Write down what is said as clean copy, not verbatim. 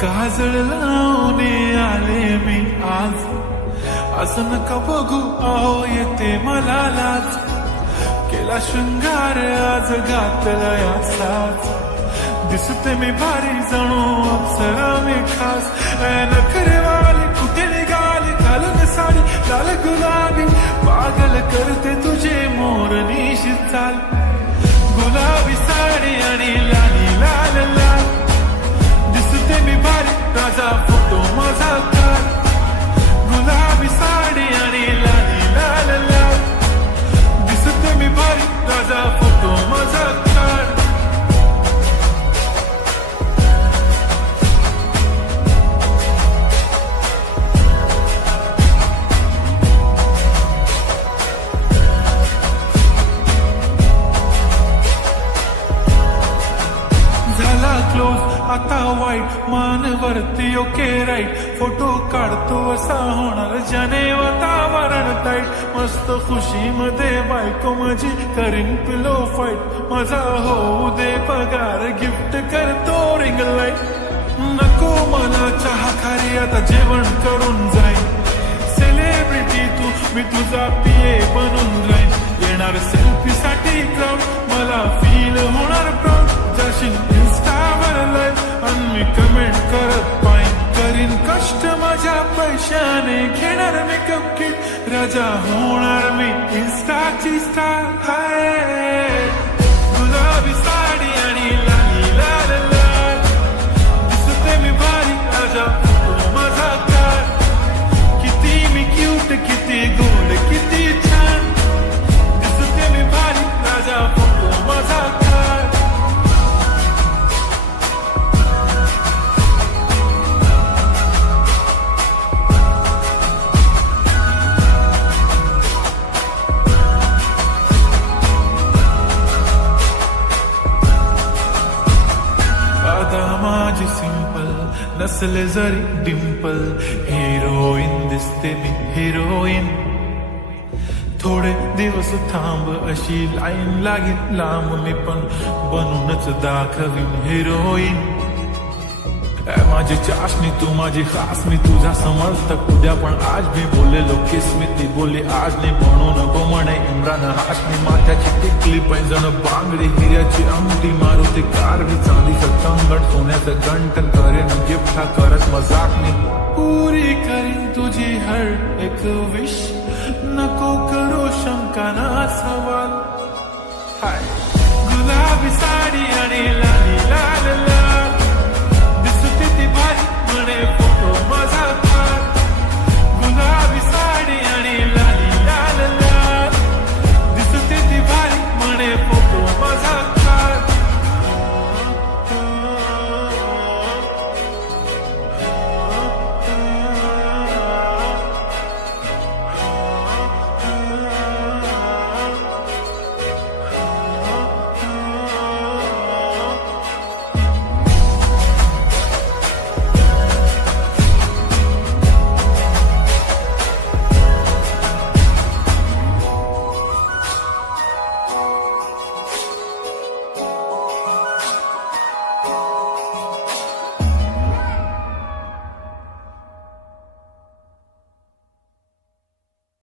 काजळ लावून आले मी आज, असं नका बघू अहो येते मला लाज. केला शृंगार आज घातला याचाच, दिसते मी भारी जणू अप्सरा मी खास. नखरेवाली कुठे निघाली घालून साडी लाल गुलाबी, पागल करते तुझे मोरनीशी चाल. गुलाबी साडी आणि लाली लाल लाल, दिसते मी भारी राजा फोटो माझा काढ. गुलाबी साडी आणि लाली लाल लाल, दिसते मी भारी राजा फोटो माझा काढ. झाला क्लोज आता वाईट, मान वरती ओके राईट. फोटो काढतो असा होणार ज्याने वातावरण टाईट. मस्त खुशी मध्ये बायको माझी करीन पिलो फाईट. माझा होऊ दे पगार गिफ्ट करतो रिंग लाईट. नको मला चहा खारी आता जेवण करून जाईन. सेलिब्रिटी तू मी तुझा पिये बनून जाईन. येणार सेल्फी साठी क्राऊड मला फील होणार प्राऊड. जाशील इन्स्टावर लाईव्ह आणि मी कमेंट करत पाईन. करीन कष्ट माझ्या पैशाने घेणार मेकअप किट. राजा होणार मी इन्स्टाची स्टार. हाय गुलाबी साडी आणि लाली लाल लाल, दिसते मी भारी राजा फोटो माझा काढ. किती मी क्यूट किती गोड किती छान, दिसते मी भारी राजा फोटो माझा काढ. माझी सिंपल नसले जरी डिंपल, हिरोईन दिसते मी हिरोईन. थोडे दिवस थांब अशी लाईन लागेल लांब, मी पण बनूनच दाखवीन हिरोईन. माझी चाशनी तू माझी खास, मी तुझा समर्थक उद्या पण आज मी बोलेलो किस मी ती बोली आज नाही. म्हणू नको म्हणे इम्रान हाशमी. माथ्याची टिकली पैंजण बांगडी हिऱ्याची अंगठी, मारुती कार मी चांदीचं कंगण सोन्याचं गंटन. करेन गिफ्ट हा करत मजाक मी, पुरी करीन तुझी हर एक विश. नको करू शंका ना सवाल. हाय गुलाबी साडी आणि